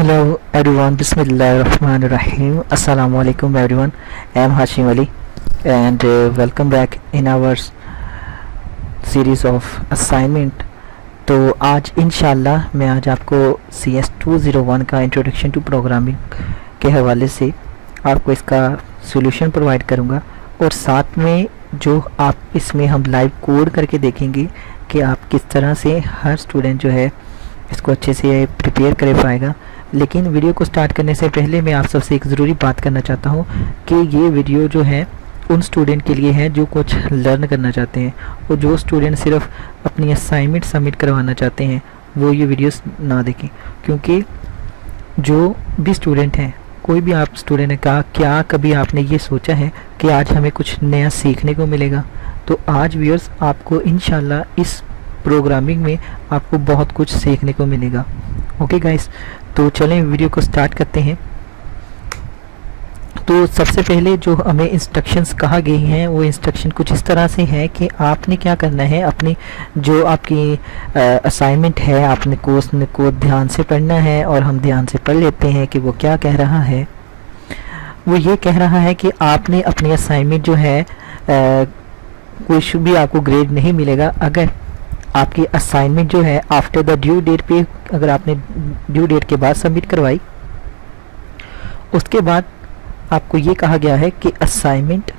Hello everyone, Bismillahirrahmanirrahim. Assalamu alaikum everyone. I am Hashim Ali and welcome back in our series of assignment. तो आज इंशाल्लाह मैं आज आपको CS 201 का इंट्रोडक्शन टू प्रोग्रामिंग के हवाले से आपको इसका सॉल्यूशन प्रोवाइड करूँगा और साथ में जो आप इसमें हम लाइव कोड करके देखेंगे कि आप किस तरह से हर स्टूडेंट जो है इसको अच्छे से प्रिपेयर कर पाएगा। लेकिन वीडियो को स्टार्ट करने से पहले मैं आप सबसे एक ज़रूरी बात करना चाहता हूँ कि ये वीडियो जो है उन स्टूडेंट के लिए है जो कुछ लर्न करना चाहते हैं, और जो स्टूडेंट सिर्फ अपनी असाइनमेंट सबमिट करवाना चाहते हैं वो ये वीडियोस ना देखें। क्योंकि जो भी स्टूडेंट हैं, कोई भी आप स्टूडेंट ने कहा क्या कभी आपने ये सोचा है कि आज हमें कुछ नया सीखने को मिलेगा? तो आज व्यूअर्स आपको इंशाल्लाह इस प्रोग्रामिंग में आपको बहुत कुछ सीखने को मिलेगा। ओके गाइस, तो चलें वीडियो को स्टार्ट करते हैं। तो सबसे पहले जो हमें इंस्ट्रक्शंस कहा गई हैं वो इंस्ट्रक्शन कुछ इस तरह से है कि आपने क्या करना है, अपनी जो आपकी असाइनमेंट है आपने कोर्स को ध्यान से पढ़ना है। और हम ध्यान से पढ़ लेते हैं कि वो क्या कह रहा है। वो ये कह रहा है कि आपने अपनी असाइनमेंट जो है कुछ भी आपको ग्रेड नहीं मिलेगा अगर आपकी असाइनमेंट जो है आफ्टर द ड्यू डेट पे, अगर आपने ड्यू डेट के बाद सबमिट करवाई। उसके बाद आपको ये कहा गया है कि assignment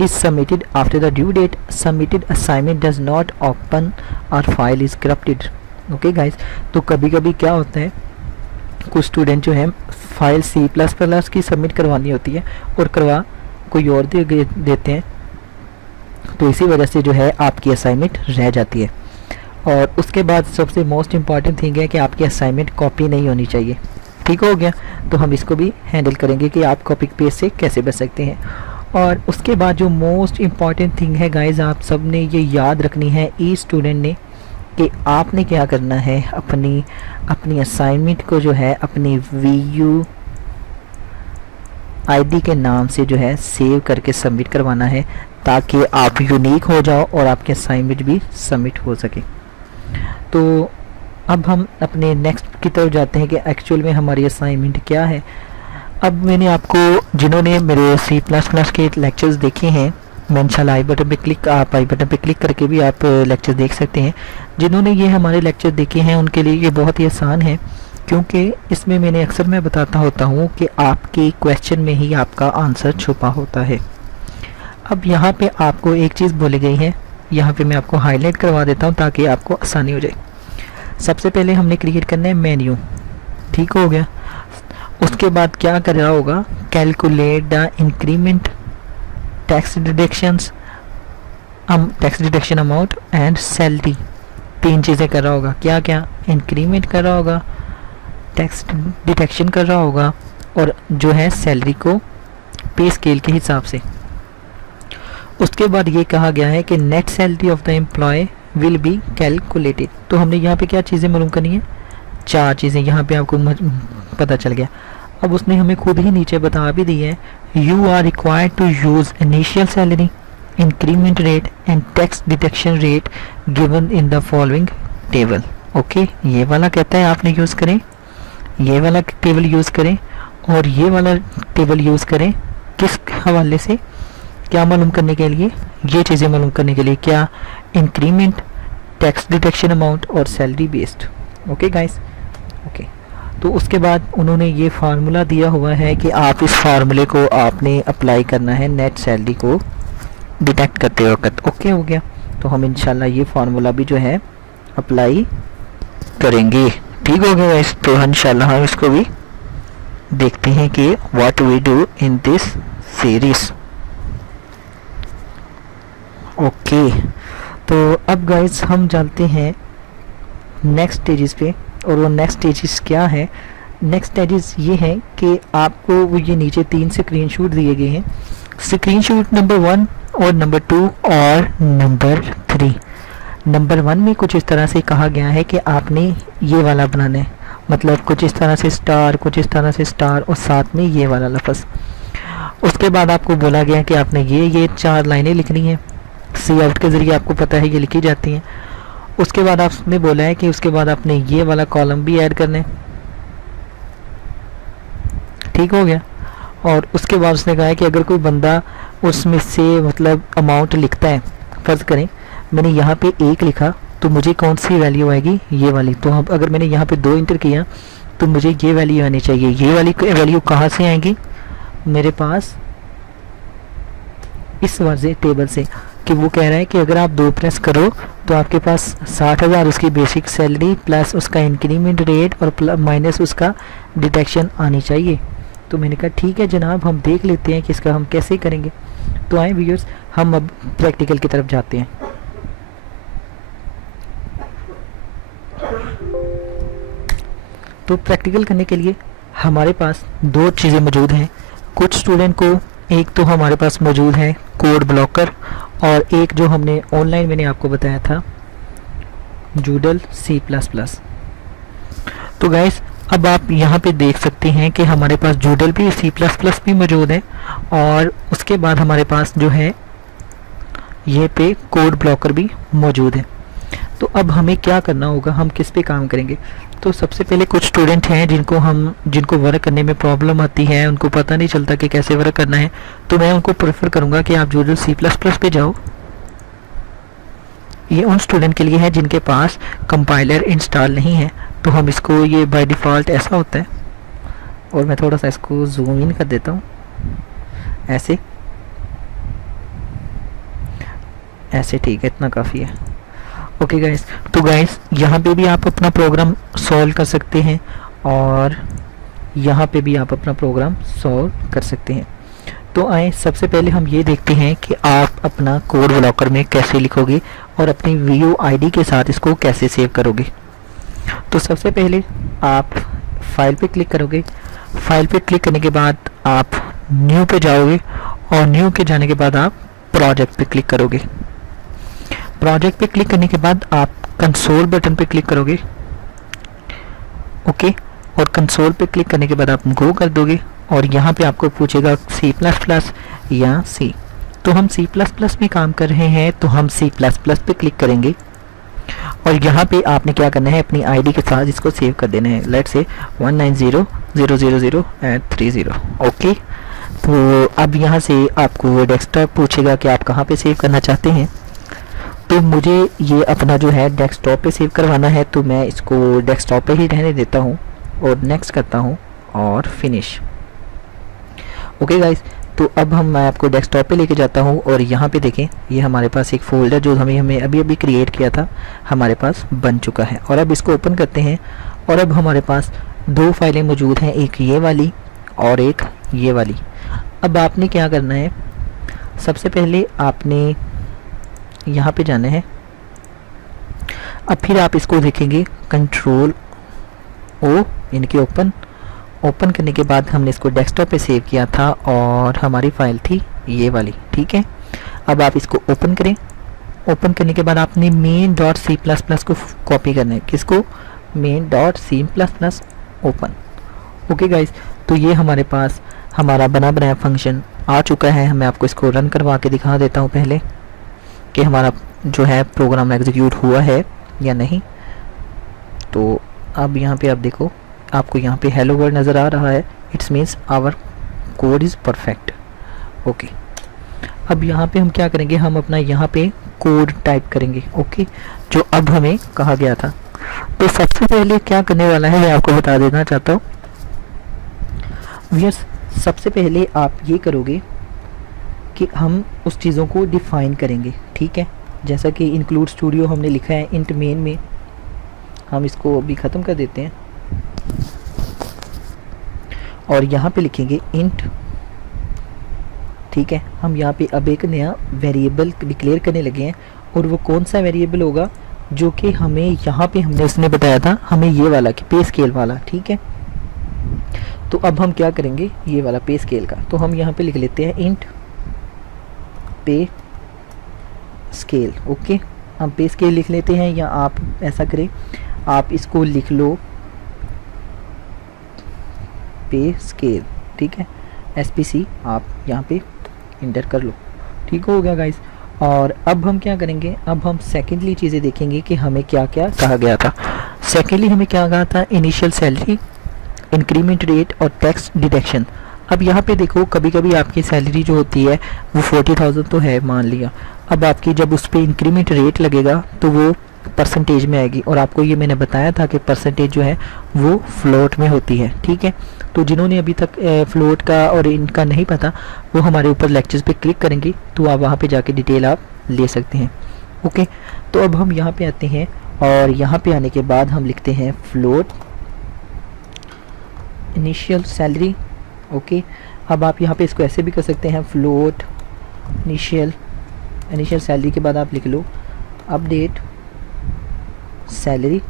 is submitted after the due date, submitted assignment does not open और file is corrupted. Okay guys, तो कभी कभी क्या होता है कुछ स्टूडेंट जो है फाइल C++ की सबमिट करवानी होती है और करवा कोई और देते हैं, तो इसी वजह से जो है आपकी असाइनमेंट रह जाती है। और उसके बाद सबसे मोस्ट इम्पॉर्टेंट थिंग है कि आपकी असाइनमेंट कॉपी नहीं होनी चाहिए। ठीक हो गया, तो हम इसको भी हैंडल करेंगे कि आप कॉपी पेस्ट से कैसे बच सकते हैं। और उसके बाद जो मोस्ट इम्पॉर्टेंट थिंग है गाइज, आप सब ने ये याद रखनी है ई स्टूडेंट ने कि आपने क्या करना है, अपनी असाइनमेंट को जो है अपनी VU ID के नाम से जो है सेव करके सबमिट करवाना है, ताकि आप यूनिक हो जाओ और आपके असाइनमेंट भी सबमिट हो सके। तो अब हम अपने नेक्स्ट की तरफ जाते हैं कि एक्चुअल में हमारी असाइनमेंट क्या है। अब मैंने आपको जिन्होंने मेरे C++ के लेक्चर्स देखे हैं, मैं इंशाल्लाह आई बटन पे क्लिक करके भी आप लेक्चर देख सकते हैं। जिन्होंने ये हमारे लेक्चर देखे हैं उनके लिए ये बहुत ही आसान है, क्योंकि इसमें मैं बताता होता हूँ कि आपके क्वेश्चन में ही आपका आंसर छुपा होता है। अब यहाँ पे आपको एक चीज़ बोली गई है, यहाँ पे मैं आपको हाईलाइट करवा देता हूँ ताकि आपको आसानी हो जाए। सबसे पहले हमने क्रिएट करना है मेन्यू। ठीक हो गया, उसके बाद क्या कर रहा होगा, calculate the increment tax deduction amount and salary. तीन चीज़ें कर रहा होगा। क्या क्या? इंक्रीमेंट कर रहा होगा, टैक्स डिडक्शन कर रहा होगा, और जो है सैलरी को पे स्केल के हिसाब से। उसके बाद ये कहा गया है कि net salary of the employ will be calculated. तो हमने यहाँ पे क्या चीज़ें मालूम करनी है, चार चीज़ें यहाँ पे आपको पता चल गया। अब उसने हमें खुद ही नीचे बता भी दी है, you are required to use initial salary, increment rate and tax deduction rate given in the following table. Okay, ये वाला कहता है आपने यूज़ करें, ये वाला टेबल यूज़ करें और ये वाला टेबल यूज़ करें। किस हवाले से? क्या मालूम करने के लिए? ये चीज़ें मालूम करने के लिए, क्या? इंक्रीमेंट, टैक्स डिडक्शन अमाउंट और salary based. Okay guys, okay. तो उसके बाद उन्होंने ये फार्मूला दिया हुआ है कि आप इस फार्मूले को आपने अप्लाई करना है नेट सैलरी को डिडक्ट करते वक्त। ओके हो गया, तो हम इंशाल्लाह ये फार्मूला भी जो है अप्लाई करेंगे। ठीक हो गया गाइस, तो इंशाल्लाह हम इसको भी देखते हैं कि what we do in this series. Okay, तो अब गाइस हम चलते हैं नेक्स्ट स्टेजेस पे। और वो नेक्स्ट स्टेजेस क्या है? नेक्स्ट स्टेजेस ये है कि आपको वो ये नीचे 3 स्क्रीनशॉट दिए गए हैं, स्क्रीनशॉट नंबर 1 और नंबर 2 और नंबर 3। नंबर 1 में कुछ इस तरह से कहा गया है कि आपने ये वाला बनाना है, मतलब कुछ इस तरह से स्टार, कुछ इस तरह से स्टार और साथ में ये वाला लफ्ज़। उसके बाद आपको बोला गया कि आपने ये 4 लाइनें लिखनी है, सी आउट के ज़रिए आपको पता है ये लिखी जाती हैं। उसके बाद आपने बोला है कि उसके बाद आपने ये वाला कॉलम भी ऐड करना है। ठीक हो गया। और उसके बाद उसने कहा है कि अगर कोई बंदा उसमें से मतलब अमाउंट लिखता है, फ़र्ज़ करें मैंने यहाँ पे 1 लिखा तो मुझे कौन सी वैल्यू आएगी, ये वाली। तो अब अगर मैंने यहाँ पे 2 इंटर किया तो मुझे ये वैल्यू आनी चाहिए। ये वाली वैल्यू कहाँ से आएगी, मेरे पास इस वाले टेबल से, कि वो कह रहा है कि अगर आप 2 प्रेस करो तो आपके पास 60,000 उसकी बेसिक सैलरी प्लस उसका इंक्रीमेंट रेट और माइनस उसका डिडक्शन आनी चाहिए। तो मैंने कहा ठीक है जनाब, हम देख लेते हैं कि इसका हम कैसे करेंगे। तो आए व्यूअर्स, हम अब प्रैक्टिकल की तरफ जाते हैं। तो प्रैक्टिकल करने के लिए हमारे पास 2 चीज़ें मौजूद हैं। कुछ स्टूडेंट को एक तो हमारे पास मौजूद है कोड ब्लॉकर, और एक जो हमने ऑनलाइन मैंने आपको बताया था जूडल C++। तो गाइस अब आप यहाँ पे देख सकते हैं कि हमारे पास जूडल भी C++ भी मौजूद है, और उसके बाद हमारे पास जो है ये पे कोड ब्लॉकर भी मौजूद है। तो अब हमें क्या करना होगा, हम किस पे काम करेंगे। तो सबसे पहले कुछ स्टूडेंट हैं जिनको वर्क करने में प्रॉब्लम आती है, उनको पता नहीं चलता कि कैसे वर्क करना है। तो मैं उनको प्रेफर करूँगा कि आप जूडल C++ पे जाओ। ये उन स्टूडेंट के लिए है जिनके पास कंपाइलर इंस्टॉल नहीं है। तो हम इसको, ये बाय डिफ़ॉल्ट ऐसा होता है, और मैं थोड़ा सा इसको जूम इन कर देता हूँ, ऐसे ऐसे ठीक है, इतना काफ़ी है। ओके गाइस, तो गाइस यहाँ पे भी आप अपना प्रोग्राम सॉल्व कर सकते हैं, और यहाँ पे भी आप अपना प्रोग्राम सॉल्व कर सकते हैं। तो आए सबसे पहले हम ये देखते हैं कि आप अपना कोड ब्लॉकर में कैसे लिखोगे और अपनी वीओ आईडी के साथ इसको कैसे सेव करोगे। तो सबसे पहले आप फाइल पे क्लिक करोगे। फाइल पे क्लिक करने के बाद आप न्यू पे जाओगे, और न्यू के जाने के बाद आप प्रोजेक्ट पे क्लिक करोगे। प्रोजेक्ट पे क्लिक करने के बाद आप कंसोल बटन पे क्लिक करोगे। ओके, और कंसोल पे क्लिक करने के बाद आप गो कर दोगे, और यहाँ पे आपको पूछेगा C++ या C। तो हम C++ में काम कर रहे हैं, तो हम C++ पे क्लिक करेंगे, और यहाँ पे आपने क्या करना है, अपनी आईडी के साथ इसको सेव कर देना है। Let's say 190.000.30। ओके, तो अब यहाँ से आपको डेस्कटॉप पूछेगा कि आप कहाँ पे सेव करना चाहते हैं। तो मुझे ये अपना जो है डेस्कटॉप पे सेव करवाना है, तो मैं इसको डेस्कटॉप पे ही रहने देता हूँ, और नेक्स्ट करता हूँ और फिनिश। ओके गाइस, तो अब मैं आपको डेस्कटॉप पे लेके जाता हूँ, और यहाँ पे देखें ये हमारे पास एक फ़ोल्डर जो हमें अभी क्रिएट किया था हमारे पास बन चुका है। और अब इसको ओपन करते हैं, और अब हमारे पास 2 फाइलें मौजूद हैं, एक ये वाली और एक ये वाली। अब आपने क्या करना है, सबसे पहले आपने यहाँ पे जाना है। अब फिर आप इसको देखेंगे कंट्रोल O इनके ओपन करने के बाद हमने इसको डेस्कटॉप पे सेव किया था, और हमारी फाइल थी ये वाली, ठीक है। अब आप इसको ओपन करें। ओपन करने के बाद आपने main.c++ को कॉपी करना है। किसको, main.c++ ओपन। ओके गाइस, तो ये हमारे पास हमारा बना बनाया फंक्शन आ चुका है। मैं आपको इसको रन करवा के दिखा देता हूँ पहले कि हमारा जो है प्रोग्राम एग्जीक्यूट हुआ है या नहीं। तो अब यहाँ पे आप देखो, आपको यहाँ पे हेलो वर्ल्ड नज़र आ रहा है, it's means our code is perfect. Okay, अब यहाँ पे हम क्या करेंगे, हम अपना यहाँ पे कोड टाइप करेंगे। ओके, जो अब हमें कहा गया था। तो सबसे पहले क्या करने वाला है मैं आपको बता देना चाहता हूँ। यस, सबसे पहले आप ये करोगे कि हम उस चीज़ों को डिफ़ाइन करेंगे, ठीक है। जैसा कि इंक्लूड स्टूडियो हमने लिखा है इंट मेन में, हम इसको अभी ख़त्म कर देते हैं, और यहाँ पे लिखेंगे इंट, ठीक है। हम यहाँ पे अब एक नया वेरिएबल डिक्लेयर करने लगे हैं, और वो कौन सा वेरिएबल होगा, जो कि हमें यहाँ पे हमने उसने बताया था हमें ये वाला कि पे स्केल वाला, ठीक है। तो अब हम क्या करेंगे, ये वाला पे स्केल का, तो हम यहाँ पे लिख लेते हैं इंट पे स्केल। ओके, हम पे स्केल लिख लेते हैं, या आप ऐसा करें, आप इसको लिख लो पे स्केल, ठीक है, SPC आप यहाँ पे इंटर कर लो, ठीक हो गया गाइस। और अब हम क्या करेंगे, अब हम सेकेंडली चीज़ें देखेंगे कि हमें क्या क्या कहा गया था। सेकेंडली हमें क्या कहा था, इनिशियल सैलरी इंक्रीमेंट रेट और टैक्स डिडक्शन। अब यहाँ पे देखो कभी कभी आपकी सैलरी जो होती है वो 40,000 तो है मान लिया, अब आपकी जब उस पर इंक्रीमेंट रेट लगेगा तो वो परसेंटेज में आएगी, और आपको ये मैंने बताया था कि परसेंटेज जो है वो फ्लोट में होती है, ठीक है। तो जिन्होंने अभी तक फ्लोट का और इनका नहीं पता वो हमारे ऊपर लेक्चर्स पे क्लिक करेंगे तो आप वहाँ पे जाके डिटेल आप ले सकते हैं। ओके, तो अब हम यहाँ पे आते हैं और यहाँ पे आने के बाद हम लिखते हैं फ्लोट इनिशियल सैलरी। ओके, अब आप यहाँ पे इसको ऐसे भी कर सकते हैं, फ्लोट इनिशियल सैलरी के बाद आप लिख लो अपडेट सैलरी।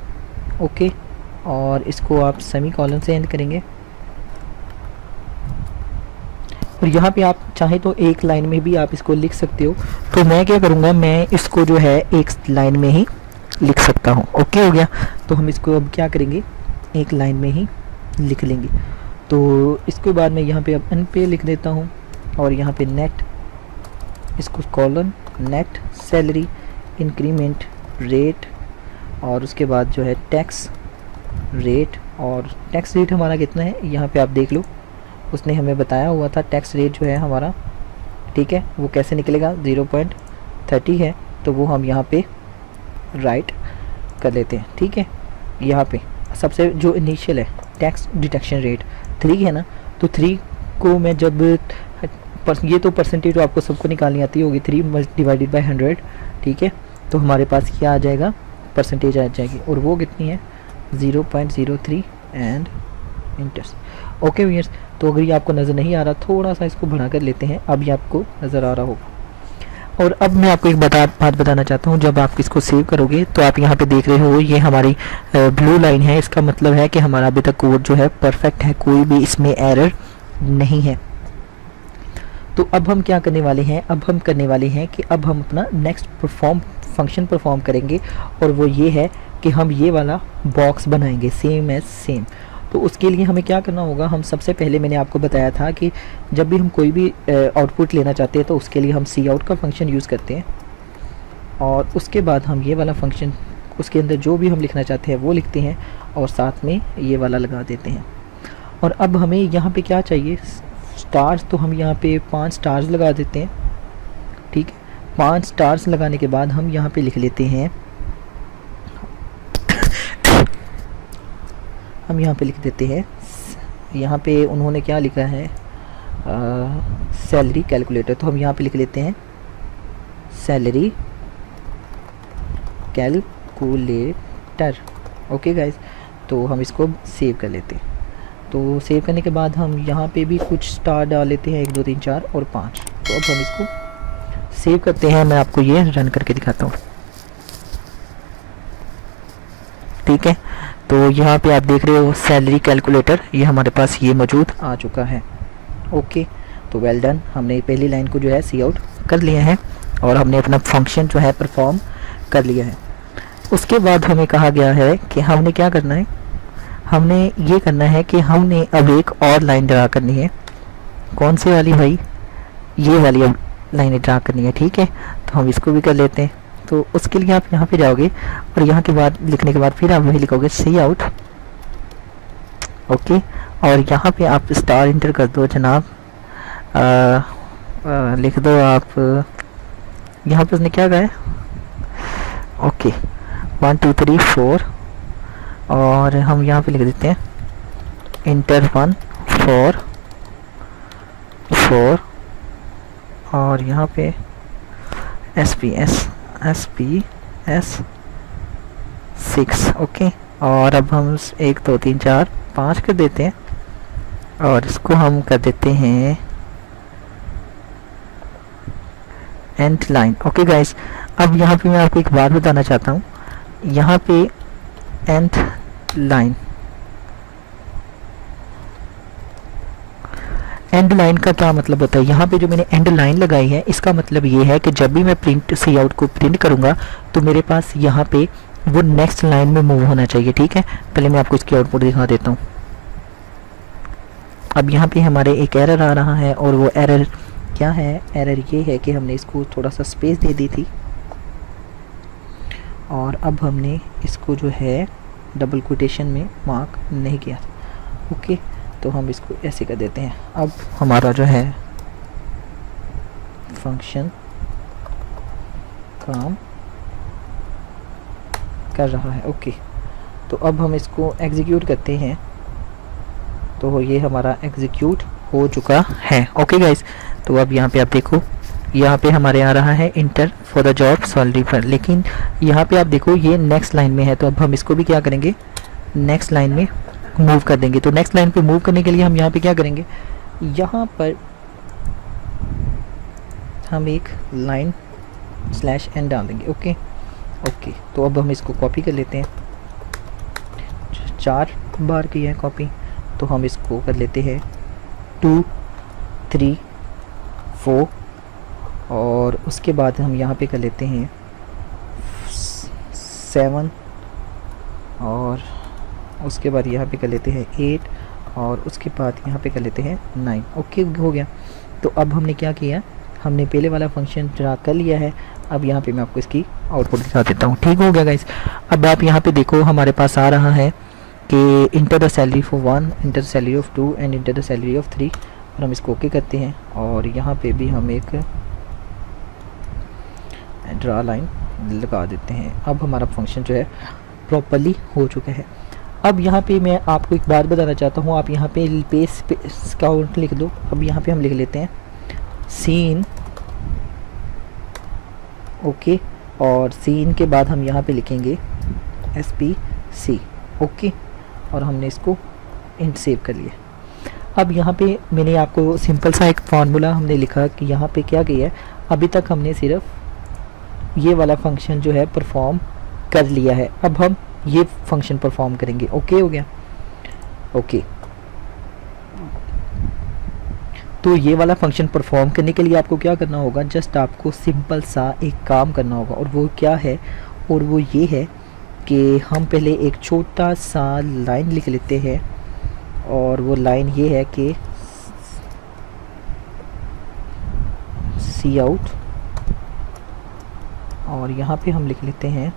ओके, और इसको आप सेमी कॉलन से एंड करेंगे, और यहाँ पे आप चाहे तो एक लाइन में भी आप इसको लिख सकते हो। तो मैं क्या करूँगा, मैं इसको जो है एक लाइन में ही लिख सकता हूँ। ओके हो गया, तो हम इसको अब क्या करेंगे, एक लाइन में ही लिख लेंगे। तो इसके बाद मैं यहाँ पे अब एन पे लिख देता हूँ, और यहाँ पे नेट, इसको colon net salary increment rate, और उसके बाद जो है टैक्स रेट, और टैक्स रेट हमारा कितना है यहाँ पे आप देख लो, उसने हमें बताया हुआ था टैक्स रेट जो है हमारा, ठीक है, वो कैसे निकलेगा 0.30 है, तो वो हम यहाँ पे राइट कर लेते हैं, ठीक है। यहाँ पे सबसे जो इनिशियल है टैक्स डिडक्शन रेट 3 है ना, तो 3 को मैं जब ये तो परसेंटेज तो आपको सबको निकालनी आती होगी, 3 डिवाइडेड बाय 100, ठीक है, तो हमारे पास क्या आ जाएगा, परसेंटेज आ जाएगी, और वो कितनी है 0.03 एंड इंटर्स। ओके व्यूअर्स, तो अगर ये आपको नज़र नहीं आ रहा, थोड़ा सा इसको बढ़ा कर लेते हैं, अब ये आपको नज़र आ रहा होगा। और अब मैं आपको एक बात बताना चाहता हूँ, जब आप इसको सेव करोगे तो आप यहाँ पे देख रहे हो ये हमारी ब्लू लाइन है, इसका मतलब है कि हमारा अभी तक कोड जो है परफेक्ट है, कोई भी इसमें एरर नहीं है। तो अब हम क्या करने वाले हैं, अब हम करने वाले हैं कि अब हम अपना नेक्स्ट फंक्शन परफॉर्म करेंगे, और वो ये है कि हम ये वाला बॉक्स बनाएंगे सेम एज सेम। तो उसके लिए हमें क्या करना होगा, हम सबसे पहले मैंने आपको बताया था कि जब भी हम कोई भी आउटपुट लेना चाहते हैं तो उसके लिए हम सी आउट का फंक्शन यूज़ करते हैं, और उसके बाद हम ये वाला फंक्शन उसके अंदर जो भी हम लिखना चाहते हैं वो लिखते हैं, और साथ में ये वाला लगा देते हैं। और अब हमें यहाँ पे क्या चाहिए, स्टार्स, तो हम यहाँ पे 5 स्टार्स लगा देते हैं, ठीक है। 5 स्टार्स लगाने के बाद हम यहाँ पे लिख लेते हैं, हम यहाँ पे लिख देते हैं, यहाँ पे उन्होंने क्या लिखा है सैलरी कैलकुलेटर, तो हम यहाँ पे लिख लेते हैं सैलरी कैलकुलेटर। ओके गाइस, तो हम इसको सेव कर लेते हैं। तो सेव करने के बाद हम यहाँ पे भी कुछ स्टार डाल लेते हैं, 1 2 3 4 और 5। तो अब हम इसको सेव करते हैं, मैं आपको ये रन करके दिखाता हूँ, ठीक है। तो यहाँ पे आप देख रहे हो सैलरी कैलकुलेटर, ये हमारे पास ये मौजूद आ चुका है। ओके, तो वेल डन, हमने पहली लाइन को जो है सी आउट कर लिया है, और हमने अपना फंक्शन जो है परफॉर्म कर लिया है। उसके बाद हमें कहा गया है कि हमने क्या करना है, हमने ये करना है कि हमने अब एक और लाइन ड्रा करनी है। कौन सी वाली भाई, ये वाली अब लाइन ड्रा करनी है, ठीक है। तो हम इसको भी कर लेते हैं। तो उसके लिए आप यहाँ पे जाओगे, और यहाँ के बाद लिखने के बाद फिर आप वही लिखोगे सी आउट। ओके, और यहाँ पे आप स्टार इंटर कर दो जनाब, लिख दो आप, यहाँ पे उसने क्या कहा है, ओके 1 2 3 4, और हम यहाँ पे लिख देते हैं इंटर 1 4 4, और यहाँ पे SPS 6। ओके, और अब हम 1 2 3 4 5 कर देते हैं, और इसको हम कर देते हैं एंड लाइन। ओके गाइस, अब यहाँ पे मैं आपको एक बात बताना चाहता हूँ, यहाँ पे एंड लाइन, एंड लाइन का क्या मतलब होता है, यहाँ पे जो मैंने एंड लाइन लगाई है इसका मतलब ये है कि जब भी मैं प्रिंट सी आउट को प्रिंट करूँगा तो मेरे पास यहाँ पे वो नेक्स्ट लाइन में मूव होना चाहिए, ठीक है। पहले मैं आपको इसकी आउटपुट दिखा देता हूँ। अब यहाँ पे हमारे एक एरर आ रहा है, और वो एरर क्या है, एरर ये है कि हमने इसको थोड़ा सा स्पेस दे दी थी, और अब हमने इसको जो है डबल कोटेशन में मार्क नहीं किया। ओके, तो हम इसको ऐसे कर देते हैं। अब हमारा जो है फंक्शन काम कर रहा है। ओके, तो अब हम इसको एग्जीक्यूट करते हैं, तो ये हमारा एग्जीक्यूट हो चुका है। ओके गाइस, तो अब यहाँ पे आप देखो, यहाँ पे हमारे आ रहा है inter for the job salary पर, लेकिन यहाँ पे आप देखो ये नेक्स्ट लाइन में है, तो अब हम इसको भी क्या करेंगे, नेक्स्ट लाइन में मूव कर देंगे। तो नेक्स्ट लाइन पे मूव करने के लिए हम यहाँ पे क्या करेंगे, यहाँ पर हम एक लाइन /n डाल देंगे। ओके ओके, तो अब हम इसको कॉपी कर लेते हैं, 4 बार की है कॉपी, तो हम इसको कर लेते हैं 2 3 4, और उसके बाद हम यहाँ पे कर लेते हैं 7, और उसके बाद यहाँ पे कर लेते हैं 8, और उसके बाद यहाँ पे कर लेते हैं 9। ओके हो गया। तो अब हमने क्या किया, हमने पहले वाला फंक्शन ड्रा कर लिया है। अब यहाँ पे मैं आपको इसकी आउटपुट दिखा देता हूँ। ठीक हो गया गाइस। अब आप यहाँ पे देखो हमारे पास आ रहा है कि enter the salary for 1, enter the salary of 2 and enter the salary of 3, और हम इसको ओके करते हैं, और यहाँ पे भी हम एक ड्रा लाइन लगा देते हैं। अब हमारा फंक्शन जो है प्रॉपर्ली हो चुका है। अब यहाँ पे मैं आपको एक बात बताना चाहता हूँ, आप यहाँ पे पेस काउंट लिख दो। अब यहाँ पे हम लिख लेते हैं सीन, ओके, और सीन के बाद हम यहाँ पे लिखेंगे SPC, ओके, और हमने इसको इंट सेव कर लिया। अब यहाँ पे मैंने आपको सिंपल सा एक फार्मूला हमने लिखा कि यहाँ पे क्या किया है, अभी तक हमने सिर्फ ये वाला फंक्शन जो है परफॉर्म कर लिया है, अब हम ये फंक्शन परफॉर्म करेंगे। ओके हो गया। ओके, तो ये वाला फंक्शन परफॉर्म करने के लिए आपको क्या करना होगा, जस्ट आपको सिंपल सा एक काम करना होगा, और वो क्या है, और वो ये है कि हम पहले एक छोटा सा लाइन लिख लेते हैं, और वो लाइन ये है कि सी आउट, और यहाँ पे हम लिख लेते हैं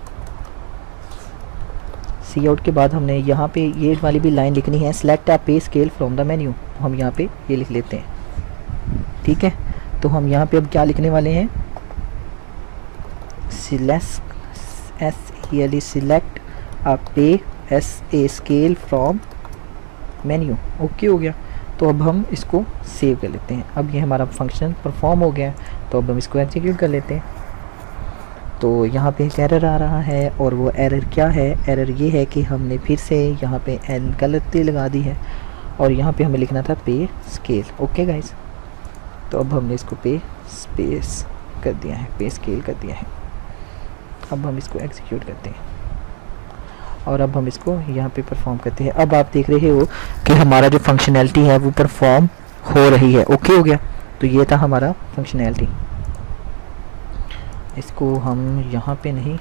सी आउट के बाद हमने यहाँ पे ये वाली भी लाइन लिखनी है, सेलेक्ट अ पे स्केल फ्रॉम द मेन्यू, तो हम यहाँ पे ये लिख लेते हैं। ठीक है, तो हम यहाँ पे अब क्या लिखने वाले हैं, सिलेक्ट अ पे स्केल फ्रॉम मेन्यू। ओके हो गया। तो अब हम इसको सेव कर लेते हैं। अब ये हमारा फंक्शन परफॉर्म हो गया, तो अब हम इसको एग्जीक्यूट कर लेते हैं। तो यहाँ पे एक एरर आ रहा है, और वो एरर क्या है, एरर ये है कि हमने फिर से यहाँ पे एन गलती लगा दी है, और यहाँ पे हमें लिखना था पे स्केल। ओके गाइस, तो अब हमने इसको पे स्पेस कर दिया है, पे स्केल कर दिया है। अब हम इसको एग्जीक्यूट करते हैं, और अब हम इसको यहाँ पे परफॉर्म करते हैं। अब आप देख रहे हो कि हमारा जो फंक्शनैलिटी है वो परफॉर्म हो रही है। ओके हो गया। तो ये था हमारा फंक्शनैलिटी। इसको हम यहाँ पे नहीं,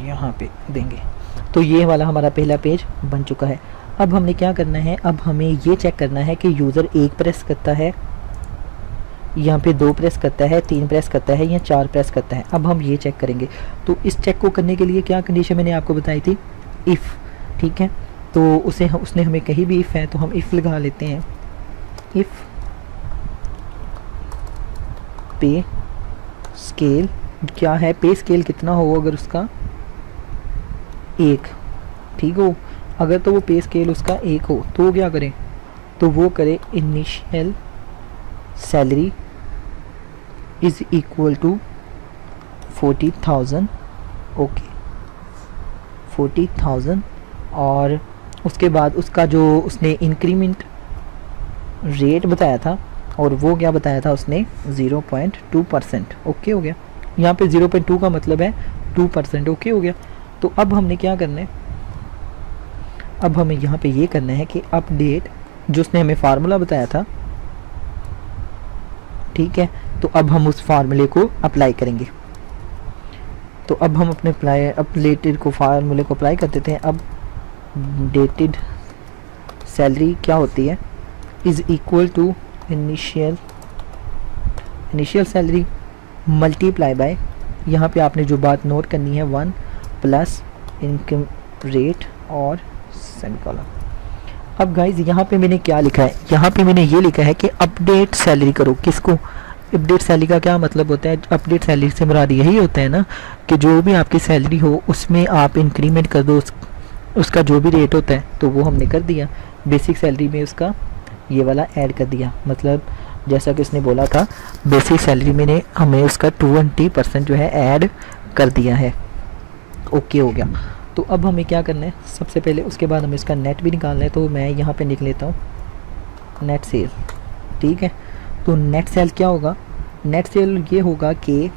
यहाँ पे देंगे। तो ये वाला हमारा पहला पेज बन चुका है। अब हमने क्या करना है, अब हमें ये चेक करना है कि यूज़र 1 प्रेस करता है, यहाँ पे 2 प्रेस करता है, 3 प्रेस करता है या 4 प्रेस करता है। अब हम ये चेक करेंगे। तो इस चेक को करने के लिए क्या कंडीशन मैंने आपको बताई थी, इफ़। ठीक है, तो उसने हमें कहीं भी इफ़ है तो हम इफ़ लगा लेते हैं, इफ़ पे स्केल क्या है, पे स्केल कितना हो, अगर उसका 1 ठीक हो, अगर तो वो पे स्केल उसका 1 हो तो वो क्या करें, तो वो करे initial salary is equal to 40,000। Okay 40,000, और उसके बाद उसका जो उसने इंक्रीमेंट रेट बताया था, और वो क्या बताया था उसने 0.2%। ओके हो गया। यहाँ पे 0.2 का मतलब है 2%। ओके हो गया। तो अब हमने क्या करना है, अब हमें यहाँ पे ये करना है कि अपडेट जो उसने हमें फार्मूला बताया था, ठीक है, तो अब हम उस फार्मूले को अप्लाई करेंगे। तो अब हम अपने अपडेटेड को फार्मूले को अप्लाई कर देते हैं। अब डेटेड सैलरी क्या होती है, is equal to initial salary multiply by, यहाँ पे आपने जो बात नोट करनी है 1 प्लस इनकम रेट और सेमीकोलन। अब गाइज यहाँ पे मैंने क्या लिखा है, यहाँ पे मैंने ये लिखा है कि अपडेट सैलरी करो। किसको? अपडेट सैलरी का क्या मतलब होता है? अपडेट सैलरी से मुराद यही होता है ना कि जो भी आपकी सैलरी हो उसमें आप इंक्रीमेंट कर दो, उसका जो भी रेट होता है तो वो हमने कर दिया। बेसिक सैलरी में उसका ये वाला ऐड कर दिया, मतलब जैसा कि उसने बोला था बेसिक सैलरी में ने हमें उसका 20% जो है ऐड कर दिया है। ओके हो गया। तो अब हमें क्या करना है, सबसे पहले उसके बाद हमें इसका नेट भी निकालना है। तो मैं यहाँ पे लिख लेता हूँ नेट सेल। ठीक है, तो नेट सेल क्या होगा? नेट सेल ये होगा कि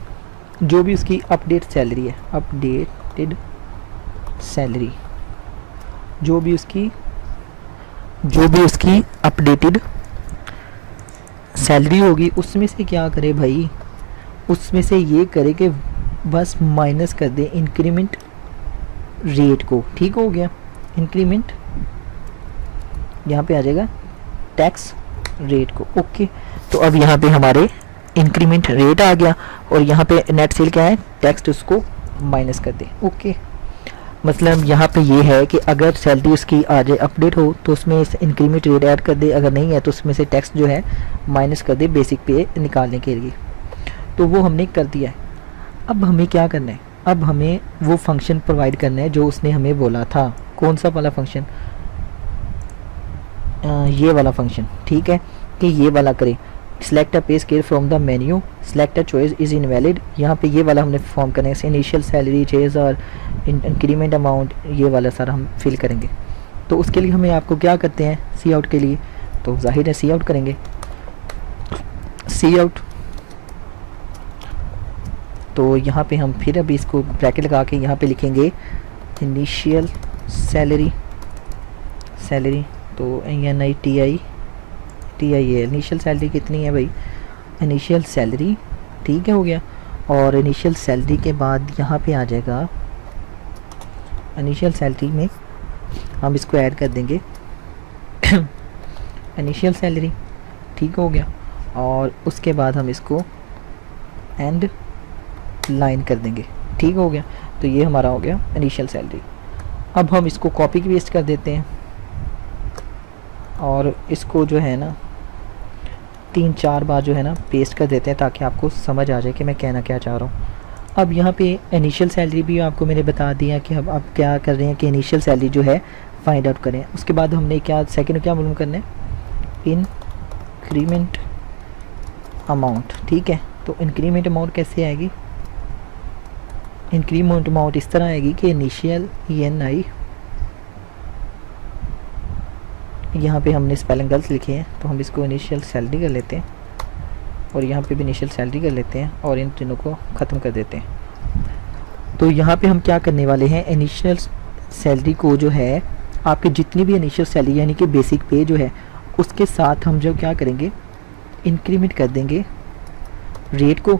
जो भी उसकी अपडेट सैलरी है, अपडेटेड सैलरी, जो भी उसकी अपडेटेड सैलरी होगी उसमें से क्या करे भाई, उसमें से ये करे कि बस माइनस कर दे इंक्रीमेंट रेट को। ठीक हो गया, इंक्रीमेंट यहाँ पे आ जाएगा टैक्स रेट को। ओके, तो अब यहाँ पे हमारे इंक्रीमेंट रेट आ गया और यहाँ पे नेट सेल क्या है, टैक्स उसको माइनस कर दे। ओके, मतलब यहाँ पे ये है कि अगर सैलरी उसकी आ जाए अपडेट हो तो उसमें इंक्रीमेंट रेट ऐड कर दे, अगर नहीं है तो उसमें से टैक्स जो है माइनस कर दे बेसिक पे निकालने के लिए। तो वो हमने कर दिया है। अब हमें क्या करना है, अब हमें वो फंक्शन प्रोवाइड करना है जो उसने हमें बोला था। कौन सा वाला फंक्शन? ये वाला फंक्शन। ठीक है, कि ये वाला करें, सिलेक्ट अ पे scale from the menu, select a choice is invalid. यहाँ पे ये वाला हमने फॉर्म करना है, इनिशियल सैलरी चेज और इंक्रीमेंट अमाउंट, ये वाला सारा हम फिल करेंगे। तो उसके लिए हमें आपको क्या करते हैं, सी आउट के लिए, तो जाहिर है सी आउट करेंगे। सी आउट, तो यहाँ पे हम फिर अभी इसको ब्रैकेट लगा के यहाँ पे लिखेंगे इनिशियल सैलरी, तो NITI है। इनिशियल सैलरी कितनी है भाई? Initial salary. ठीक है, हो गया। और इनिशियल सैलरी के बाद यहाँ पे आ जाएगा, इनिशियल सैलरी में हम इसको ऐड कर देंगे इनिशियल सैलरी। ठीक हो गया, और उसके बाद हम इसको एंड लाइन कर देंगे। ठीक हो गया, तो ये हमारा हो गया इनिशियल सैलरी। अब हम इसको कॉपी पेस्ट कर देते हैं और इसको जो है ना 3-4 बार जो है ना पेस्ट कर देते हैं ताकि आपको समझ आ जाए कि मैं कहना क्या चाह रहा हूँ। अब यहाँ पे इनिशियल सैलरी भी आपको मैंने बता दिया कि अब आप क्या कर रहे हैं कि इनिशियल सैलरी जो है फाइंड आउट करें। उसके बाद हमने क्या सेकंड क्या मालूम करना है, इंक्रीमेंट अमाउंट। ठीक है, तो इंक्रीमेंट अमाउंट कैसे आएगी? इंक्रीमेंट अमाउंट इस तरह आएगी कि इनिशियल ENI, यहाँ पे हमने स्पेलिंग गलत लिखे हैं तो हम इसको इनिशियल सैलरी कर लेते हैं और यहाँ पे भी इनिशियल सैलरी कर लेते हैं और इन तीनों को ख़त्म कर देते हैं। तो यहाँ पे हम क्या करने वाले हैं, इनिशियल सैलरी को जो है आपकी जितनी भी इनिशियल सैलरी यानी कि बेसिक पे जो है उसके साथ हम जो क्या करेंगे, इंक्रीमेंट कर देंगे रेट को,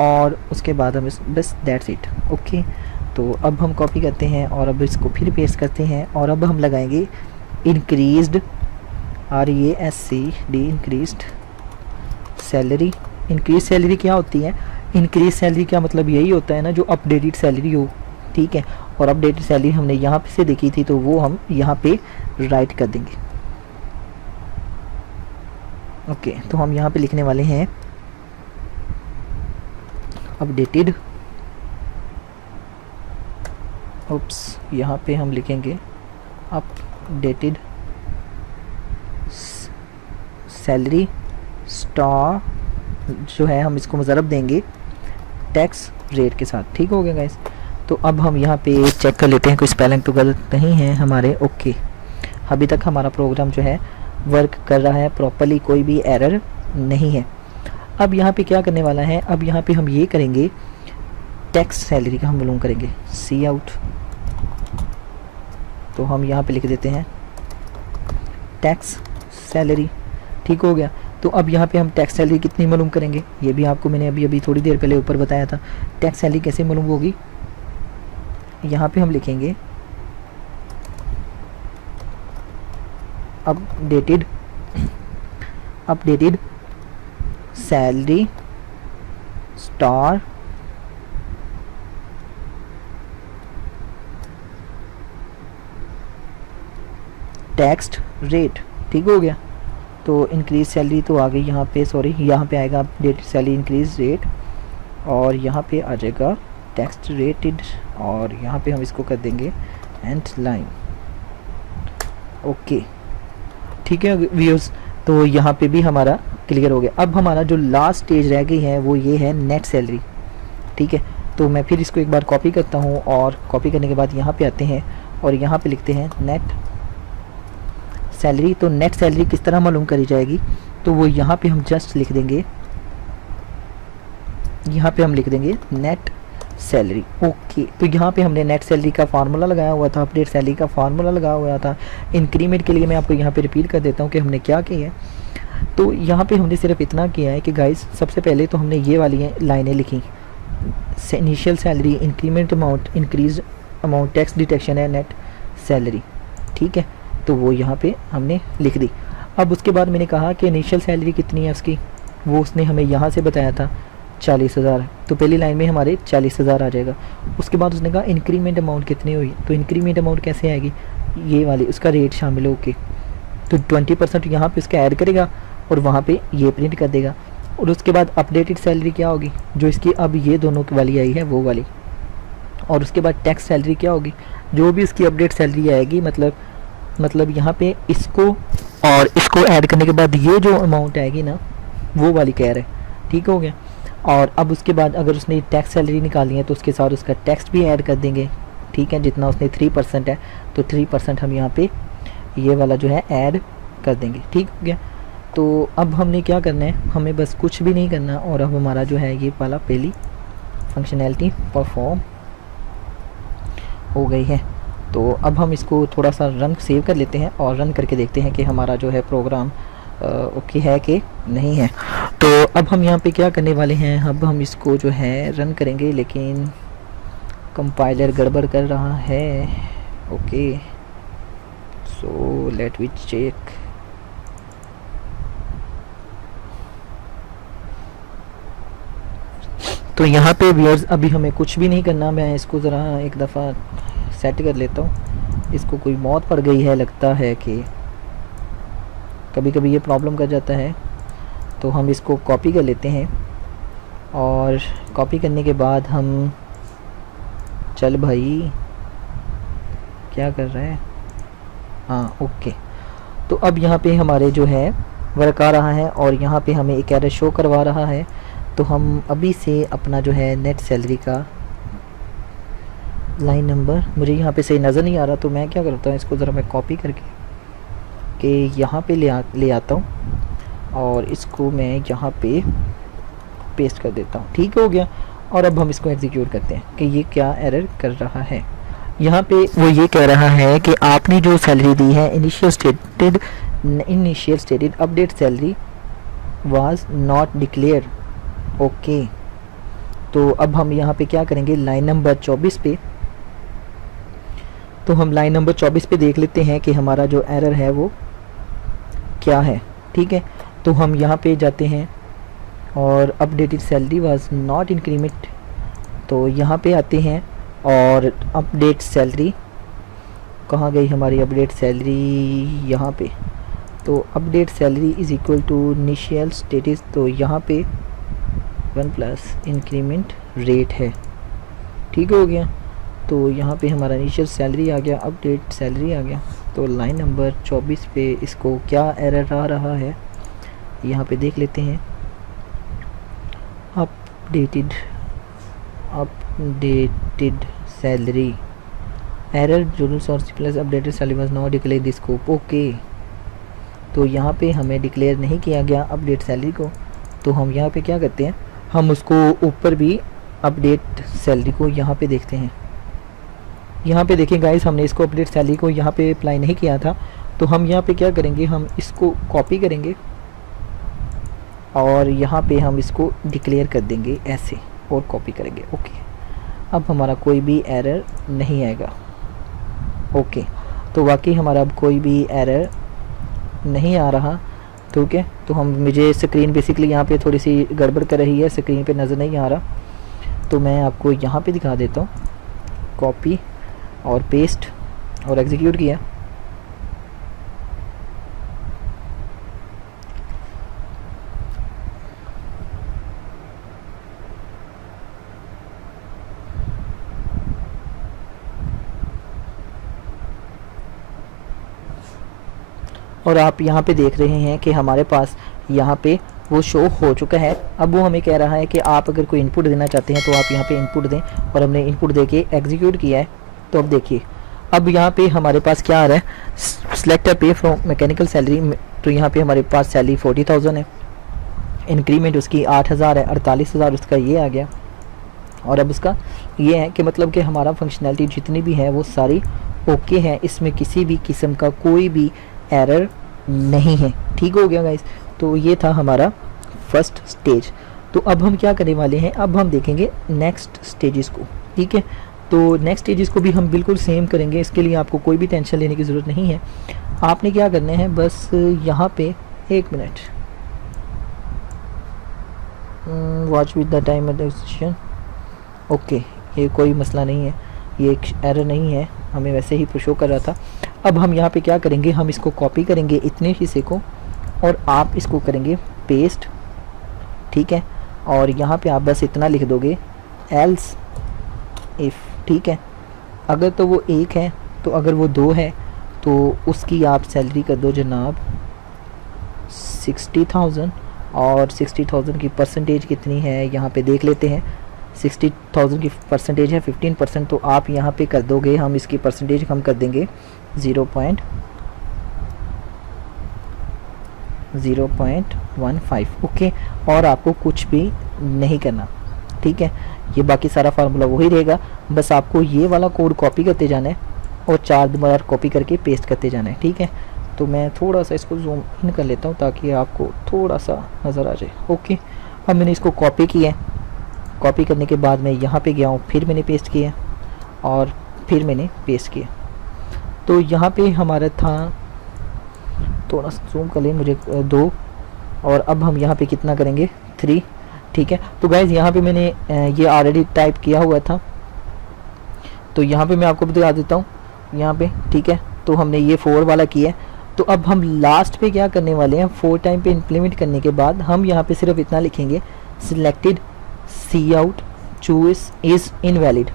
और उसके बाद हम बस दैट्स इट। ओके, तो अब हम कॉपी करते हैं और अब इसको फिर पेस्ट करते हैं और अब हम लगाएंगे increased RESCD increased salary. Increase salary क्या होती है? इंक्रीज सैलरी का मतलब यही होता है ना जो अपडेटेड सैलरी हो। ठीक है, और अपडेटेड सैलरी हमने यहाँ पे से देखी थी तो वो हम यहाँ पे राइट कर देंगे। ओके, तो हम यहाँ पे लिखने वाले हैं अपडेटेड, उप्स, यहाँ पे हम लिखेंगे अपडेटेड सैलरी स्टार जो है हम इसको मुजरब देंगे टैक्स रेट के साथ। ठीक हो गया गाइस। तो अब हम यहाँ पे चेक कर लेते हैं कोई स्पेलिंग तो गलत नहीं है हमारे। ओके, अभी तक हमारा प्रोग्राम जो है वर्क कर रहा है प्रॉपरली, कोई भी एरर नहीं है। अब यहाँ पे क्या करने वाला है, अब यहाँ पे हम ये करेंगे टैक्स सैलरी का हम मालूम करेंगे, सी आउट। तो हम यहाँ पे लिख देते हैं टैक्स सैलरी। ठीक हो गया। तो अब यहाँ पे हम टैक्स सैलरी कितनी मालूम करेंगे, ये भी आपको मैंने अभी थोड़ी देर पहले ऊपर बताया था। टैक्स सैलरी कैसे मालूम होगी, यहाँ पे हम लिखेंगे updated salary star taxed rate. ठीक हो गया, तो इंक्रीज सैलरी तो आ गई यहाँ पे, सॉरी यहाँ पे आएगा अपडेटेड सैलरी इंक्रीज रेट, और यहाँ पे आ जाएगा टैक्स्ड रेटेड, और यहाँ पे हम इसको कर देंगे एंड लाइन। ओके ठीक है व्यूअर्स, तो यहाँ पे भी हमारा क्लियर हो गया। अब हमारा जो लास्ट स्टेज रह गई है वो ये है नेट सैलरी। ठीक है, तो मैं फिर इसको एक बार कॉपी करता हूँ, और कॉपी करने के बाद यहाँ पे आते हैं और यहाँ पे लिखते हैं नेट सैलरी। तो नेट सैलरी किस तरह मालूम करी जाएगी, तो वो यहाँ पे हम जस्ट लिख देंगे, यहाँ पे हम लिख देंगे नेट सैलरी। ओके, तो यहाँ पे हमने नेट सैलरी का फार्मूला लगाया हुआ था, अपडेट सैलरी का फार्मूला लगाया हुआ था। इंक्रीमेंट के लिए मैं आपको यहाँ पे रिपीट कर देता हूँ कि हमने क्या किया है। तो यहाँ पे हमने सिर्फ इतना किया है कि गाइस सबसे पहले तो हमने ये वाली लाइनें लिखी, initial salary, increment amount, increase amount, tax detection है, नेट सैलरी। ठीक है, तो वो यहाँ पे हमने लिख दी। अब उसके बाद मैंने कहा कि इनिशियल सैलरी कितनी है उसकी, वो उसने हमें यहाँ से बताया था 40,000, तो पहली लाइन में हमारे 40,000 आ जाएगा। उसके बाद उसने कहा इंक्रीमेंट अमाउंट कितनी हुई, तो इंक्रीमेंट अमाउंट कैसे आएगी, ये वाली उसका रेट शामिल होके, तो 20% यहाँ पे उसका ऐड करेगा और वहाँ पे ये प्रिंट कर देगा। और उसके बाद अपडेटेड सैलरी क्या होगी, जो इसकी अब ये दोनों की वाली आई है वो वाली। और उसके बाद टैक्स सैलरी क्या होगी, जो भी उसकी अपडेट सैलरी आएगी, मतलब यहाँ पे इसको और इसको ऐड करने के बाद ये जो अमाउंट आएगी ना वो वाली कह रहे हैं। ठीक हो गया। और अब उसके बाद अगर उसने टैक्स सैलरी निकाली है तो उसके साथ उसका टैक्स भी ऐड कर देंगे। ठीक है, जितना उसने 3% है तो 3% हम यहाँ पे ये वाला जो है ऐड कर देंगे। ठीक हो गया। तो अब हमने क्या करना है, हमें बस कुछ भी नहीं करना, और अब हमारा जो है ये वाला पहली फंक्शनैलिटी परफॉर्म हो गई है। तो अब हम इसको थोड़ा सा रन सेव कर लेते हैं और रन करके देखते हैं कि हमारा जो है प्रोग्राम ओके है कि नहीं है। तो अब हम यहाँ पे क्या करने वाले हैं, अब हम इसको जो है रन करेंगे, लेकिन कंपाइलर गड़बड़ कर रहा है। Okay, so let we check. तो यहाँ पे व्यूअर्स अभी हमें कुछ भी नहीं करना, मैं इसको ज़रा एक दफ़ा सेट कर लेता हूँ। इसको कोई मौत पड़ गई है, लगता है कि कभी कभी ये प्रॉब्लम कर जाता है। तो हम इसको कॉपी कर लेते हैं, और कॉपी करने के बाद हम, चल भाई क्या कर रहा है, हाँ ओके। तो अब यहाँ पे हमारे जो है वर्क आ रहा है, और यहाँ पे हमें एक एरर शो करवा रहा है। तो हम अभी से अपना जो है नेट सैलरी का लाइन नंबर, मुझे यहाँ पे सही नज़र नहीं आ रहा, तो मैं क्या करता हूँ, इसको ज़रा मैं कॉपी करके कि यहाँ पे ले आता हूँ, और इसको मैं यहाँ पे पेस्ट कर देता हूँ। ठीक हो गया। और अब हम इसको एग्जीक्यूट करते हैं कि ये क्या एरर कर रहा है। यहाँ पे वो ये कह रहा है कि आपने जो सैलरी दी है initial stated update salary was not declare. Okay, तो अब हम यहाँ पे क्या करेंगे, लाइन नंबर 24 पे, तो हम लाइन नंबर 24 पे देख लेते हैं कि हमारा जो एरर है वो क्या है। ठीक है, तो हम यहाँ पे जाते हैं और updated salary was not increment, तो यहाँ पे आते हैं और अपडेट सैलरी कहाँ गई हमारी अपडेट सैलरी, यहाँ पे। तो update salary is equal to initial status, तो यहाँ पे 1 प्लस इंक्रीमेंट रेट है। ठीक हो गया। तो यहाँ पे हमारा इनिशियल सैलरी आ गया, अपडेट सैलरी आ गया। तो लाइन नंबर 24 पे इसको क्या एरर आ रहा है यहाँ पे देख लेते हैं। Updated salary error zonal source plus updated salary was not declare this scope. Okay, तो यहाँ पे हमें डिक्लेयर नहीं किया गया अपडेट सैलरी को, तो हम यहाँ पे क्या करते हैं, हम उसको ऊपर भी अपडेट सैलरी को यहाँ पे देखते हैं। यहाँ पे देखिए गाइस, हमने इसको अपडेट सैलरी को यहाँ पे अप्लाई नहीं किया था, तो हम यहाँ पे क्या करेंगे, हम इसको कॉपी करेंगे और यहाँ पे हम इसको डिक्लेयर कर देंगे ऐसे, और कॉपी करेंगे। ओके, अब हमारा कोई भी एरर नहीं आएगा। ओके, तो वाकई हमारा अब कोई भी एरर नहीं आ रहा। ठीक है, तो हम, मुझे स्क्रीन बेसिकली यहाँ पे थोड़ी सी गड़बड़ कर रही है, स्क्रीन पे नज़र नहीं आ रहा, तो मैं आपको यहाँ पे दिखा देता हूँ। कॉपी और पेस्ट और एग्जीक्यूट किया, और आप यहाँ पे देख रहे हैं कि हमारे पास यहाँ पे वो शो हो चुका है। अब वो हमें कह रहा है कि आप अगर कोई इनपुट देना चाहते हैं तो आप यहाँ पे इनपुट दें, और हमने इनपुट दे के एग्जीक्यूट किया है। तो अब देखिए, अब यहाँ पे हमारे पास क्या आ रहा है, सिलेक्ट पे फ्रॉम मैकेनिकल सैलरी। तो यहाँ पे हमारे पास सैलरी 40,000 है, इंक्रीमेंट उसकी 8,000 है, 48,000 उसका ये आ गया। और अब उसका ये है कि मतलब कि हमारा फंक्शनैलिटी जितनी भी है वो सारी ओके है, इसमें किसी भी किस्म का कोई भी एरर नहीं है। ठीक हो गया गाइस। तो ये था हमारा फर्स्ट स्टेज। तो अब हम क्या करने वाले हैं, अब हम देखेंगे नेक्स्ट स्टेजेस को। ठीक है, तो नेक्स्ट स्टेजेस को भी हम बिल्कुल सेम करेंगे, इसके लिए आपको कोई भी टेंशन लेने की ज़रूरत नहीं है। आपने क्या करना है, बस यहाँ पे 1 minute, watch with the time adjustation. Okay, ये कोई मसला नहीं है, ये एक एरर नहीं है, हमें वैसे ही शो कर रहा था। अब हम यहाँ पे क्या करेंगे, हम इसको कॉपी करेंगे इतने हिस्से को, और आप इसको करेंगे पेस्ट। ठीक है, और यहाँ पे आप बस इतना लिख दोगे, एल्स इफ़। ठीक है, अगर तो वो 1 है, तो अगर वो 2 है तो उसकी आप सैलरी कर दो जनाब 60,000, और 60,000 की परसेंटेज कितनी है यहाँ पे देख लेते हैं। 60,000 की परसेंटेज है 15%, तो आप यहाँ पे कर दोगे, हम इसकी परसेंटेज हम कर देंगे 0.15। ओके, और आपको कुछ भी नहीं करना। ठीक है, ये बाकी सारा फार्मूला वही रहेगा, बस आपको ये वाला कोड कॉपी करते जाना है और 4 बार कॉपी करके पेस्ट करते जाना है। ठीक है, तो मैं थोड़ा सा इसको जूम इन कर लेता हूँ ताकि आपको थोड़ा सा नज़र आ जाए। ओके, अब मैंने इसको कॉपी किया है, कॉपी करने के बाद मैं यहाँ पे गया हूँ, फिर मैंने पेस्ट किया और फिर मैंने पेस्ट किया। तो यहाँ पे हमारा था, थोड़ा जूम कर लें मुझे 2, और अब हम यहाँ पे कितना करेंगे 3। ठीक है, तो गाइज़ यहाँ पे मैंने ये ऑलरेडी टाइप किया हुआ था, तो यहाँ पे मैं आपको बता देता हूँ यहाँ पे। ठीक है, तो हमने ये 4 वाला किया है। तो अब हम लास्ट पे क्या करने वाले हैं, 4 टाइम पे इम्प्लीमेंट करने के बाद हम यहाँ पे सिर्फ इतना लिखेंगे, selected C out choose is invalid.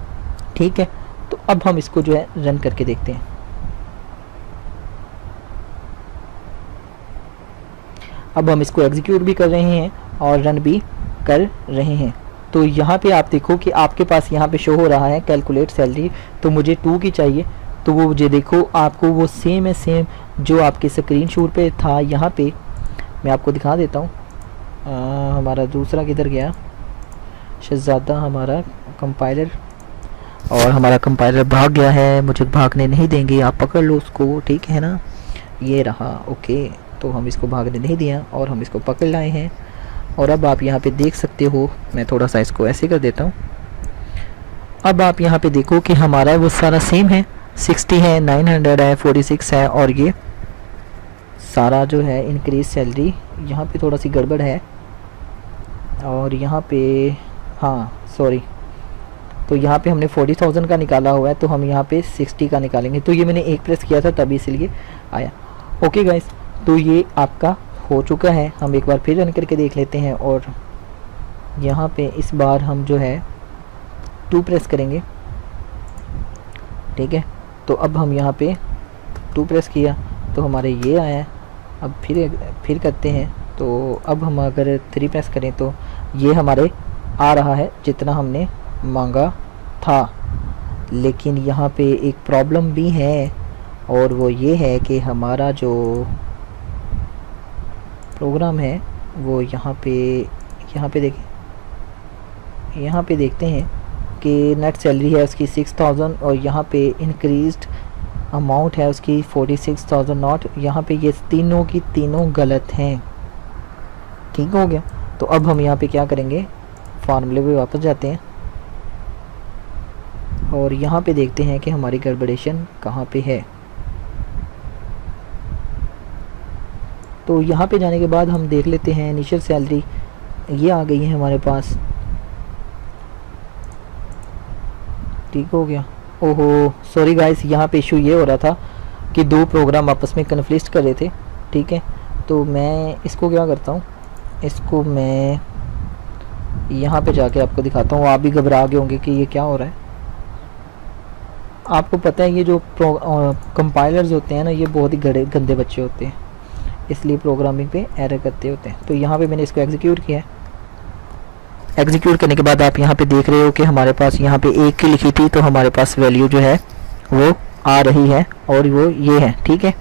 ठीक है, तो अब हम इसको जो है रन करके देखते हैं। अब हम इसको एग्जीक्यूट भी कर रहे हैं और रन भी कर रहे हैं। तो यहाँ पे आप देखो कि आपके पास यहाँ पे शो हो रहा है कैलकुलेट सैलरी, तो मुझे 2 की चाहिए, तो वो मुझे देखो आपको वो सेम है, सेम जो आपके स्क्रीन शॉट पे था। यहाँ पे मैं आपको दिखा देता हूँ, हमारा दूसरा किधर गया, शहजादा हमारा कंपाइलर, और हमारा कंपाइलर भाग गया है, मुझे भागने नहीं देंगे, आप पकड़ लो उसको। ठीक है ना, ये रहा। ओके, तो हम इसको भागने नहीं दिया और हम इसको पकड़ लाए हैं। और अब आप यहाँ पे देख सकते हो, मैं थोड़ा सा इसको ऐसे कर देता हूँ। अब आप यहाँ पे देखो कि हमारा वो सारा सेम है, 60 है, 900 है, 46 है, और ये सारा जो है इंक्रीज सैलरी, यहाँ पे थोड़ा सी गड़बड़ है, और यहाँ पे हाँ सॉरी, तो यहाँ पे हमने 40,000 का निकाला हुआ है, तो हम यहाँ पे 60 का निकालेंगे। तो ये मैंने 1 प्रेस किया था तभी इसलिए आया। ओके गाइस, तो ये आपका हो चुका है। हम एक बार फिर रन करके देख लेते हैं, और यहाँ पे इस बार हम जो है 2 प्रेस करेंगे। ठीक है, तो अब हम यहाँ पे 2 प्रेस किया तो हमारे ये आया। अब फिर करते हैं, तो अब हम अगर 3 प्रेस करें तो ये हमारे आ रहा है जितना हमने मांगा था। लेकिन यहाँ पे एक प्रॉब्लम भी है, और वो ये है कि हमारा जो प्रोग्राम है वो यहाँ पे देखिए, यहाँ पे देखते हैं कि नेट सैलरी है उसकी 6,000, और यहाँ पे इंक्रीज्ड अमाउंट है उसकी 46,000 नॉट। यहाँ पे ये तीनों की तीनों गलत हैं। ठीक हो गया, तो अब हम यहाँ पे क्या करेंगे, फार्मूले पे वापस जाते हैं और यहाँ पे देखते हैं कि हमारी गड़बड़ेशन कहाँ पे है। तो यहाँ पे जाने के बाद हम देख लेते हैं इनिशियल सैलरी ये आ गई है हमारे पास। ठीक हो गया। ओहो सॉरी गाइस, यहाँ पे इशू ये हो रहा था कि 2 प्रोग्राम आपस में कन्फ्लिक्ट कर रहे थे। ठीक है, तो मैं इसको क्या करता हूँ, इसको मैं यहाँ पे जाके आपको दिखाता हूँ। आप भी घबरा गए होंगे कि ये क्या हो रहा है। आपको पता है ये जो कंपाइलर्स होते हैं ना, ये बहुत ही गंदे बच्चे होते हैं। इसलिए प्रोग्रामिंग पे एरर करते होते हैं। तो यहाँ पे मैंने इसको एग्जीक्यूट किया है। एग्जीक्यूट करने के बाद आप यहाँ पे देख रहे हो कि हमारे पास यहाँ पे 1 की लिखी थी, तो हमारे पास वैल्यू जो है वो आ रही है और वो ये है, ठीक है।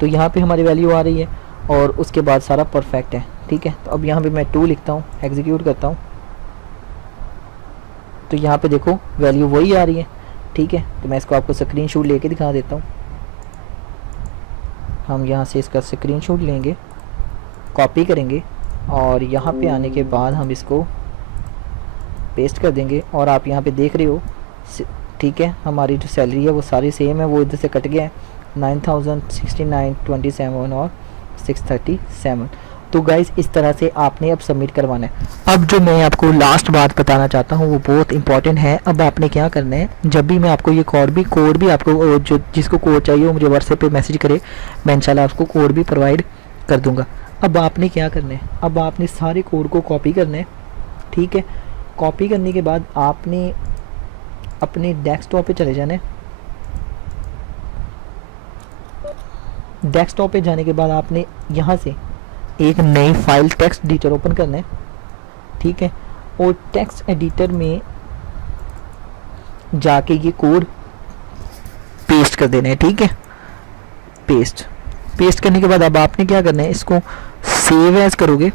तो यहाँ पे हमारी वैल्यू आ रही है और उसके बाद सारा परफेक्ट है, ठीक है। तो अब यहाँ पे मैं 2 लिखता हूँ, एग्जीक्यूट करता हूँ, तो यहाँ पे देखो वैल्यू वही आ रही है, ठीक है। तो मैं इसको आपको स्क्रीनशॉट लेके दिखा देता हूँ। हम यहाँ से इसका स्क्रीनशॉट लेंगे, कॉपी करेंगे और यहाँ पे आने के बाद हम इसको पेस्ट कर देंगे और आप यहाँ पे देख रहे हो, ठीक है, हमारी जो सैलरी है वो सारी सेम है, वो इधर से कट गया है 9069.27 और 637। तो गाइज़ इस तरह से आपने अब सबमिट करवाना है। अब जो मैं आपको लास्ट बात बताना चाहता हूँ वो बहुत इंपॉर्टेंट है। अब आपने क्या करना है, जब भी मैं आपको ये कोड भी आपको जो जिसको कोड चाहिए वो मुझे व्हाट्सएप पे मैसेज करे, मैं इंशाल्लाह आपको कोड भी प्रोवाइड कर दूँगा। अब आपने क्या करना है, अब आपने सारे कोड को कॉपी करना है, ठीक है। कॉपी करने के बाद आपने अपने डेस्कटॉप पे चले जाना है। डेस्कटॉप पे जाने के बाद आपने यहाँ से एक नई फाइल टेक्स्ट एडिटर ओपन करना है, ठीक है। और टेक्स्ट एडिटर में जाके ये कोड पेस्ट कर देना है, ठीक है। पेस्ट करने के बाद अब आपने क्या करना है, इसको सेव एज करोगे।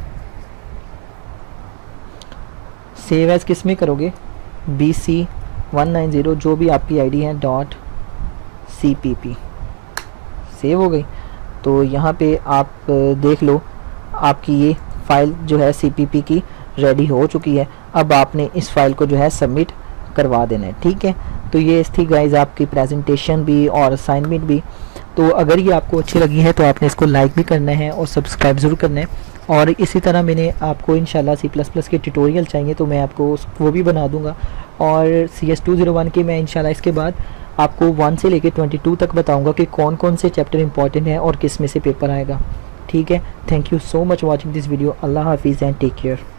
सेव एज किस में करोगे, BC190 जो भी आपकी आईडी है .cpp सेव हो गई। तो यहाँ पे आप देख लो आपकी ये फ़ाइल जो है CPP की रेडी हो चुकी है। अब आपने इस फाइल को जो है सबमिट करवा देना है, ठीक है। तो ये थी गाइज़ आपकी प्रेजेंटेशन भी और असाइनमेंट भी। तो अगर ये आपको अच्छी लगी है तो आपने इसको लाइक भी करना है और सब्सक्राइब ज़रूर करना है। और इसी तरह मैंने आपको इंशाल्लाह C++ के ट्यूटोरियल चाहिए तो मैं आपको वो भी बना दूंगा। और CS201 के मैं इंशाल्लाह इसके बाद आपको 1 से लेके 22 तक बताऊंगा कि कौन कौन से चैप्टर इंपॉर्टेंट हैं और किस में से पेपर आएगा, ठीक है। Thank you so much watching this video. अल्लाह हाफिज़ एंड टेक केयर।